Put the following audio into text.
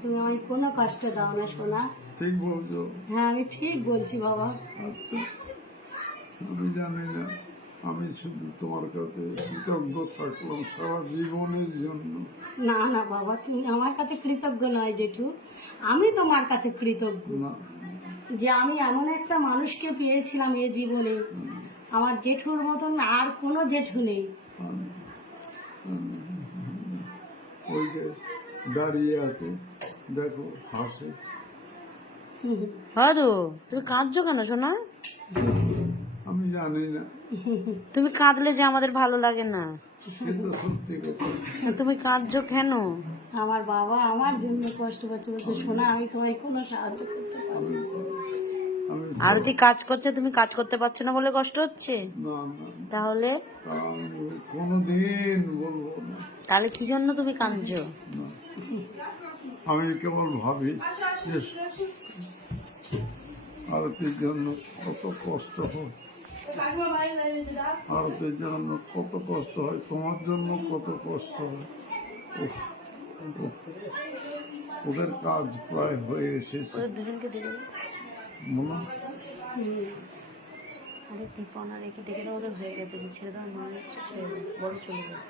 তুমি আমায় কোনো কষ্ট দাও না সোনা। ঠিক বলছো। হ্যাঁ আমি ঠিক বলছি বাবা। আচ্ছা, আমি জানি না, আমি শুধু তোমার কাছে কৃতজ্ঞ থাকলাম সারা জীবনের জন্য। না না বাবা, তুমি আমার কাছে কৃতজ্ঞ নয় জেঠু, আমি তোমার কাছে কৃতজ্ঞ না, যে আমি এমন একটা মানুষকে পেয়েছিলাম এ জীবনে। আমার জেঠুর মতন আর কোনো জেঠু নেই। ওই যে দাঁড়িয়ে আছে, দেখো হাসে। হয়তো তুমি কাঁদছো কেন সোনা? আমি জানি না, তুমি কাঁদলে যে আমাদের ভালো লাগে না। সে তো সত্যি কথা। তুমি কাঁদছো কেন? আমার বাবা আমার জন্য কষ্ট পাচ্ছে, বলছে সোনা আমি তোমায় কোনো সাহায্য করতে পারবো না। আমি আরতি কাজ করছে, তুমি কাজ করতে পারছো না বলে কষ্ট হচ্ছে? না না, তাহলে তা আমি কোনোদিন বলবো না। তাহলে কি জন্য তুমি কাঁদছো? না। আমি কেবল ভাবি যে আরতির জন্য কত কষ্ট হয়, আরতির জন্য কত কষ্ট হয়, তোমার জন্য কত কষ্ট হয়। উফ, উফ। ওদের কাজ প্রায় হয়ে এসেছে ওদের দুজনকে দেখে মনে আরে দীপন আর একে ডেকে দাও, ওদের হয়ে গেছে, ছেড়ে দাও, মনে হচ্ছে ছেড়ে দাও, বড় চলে যাবে।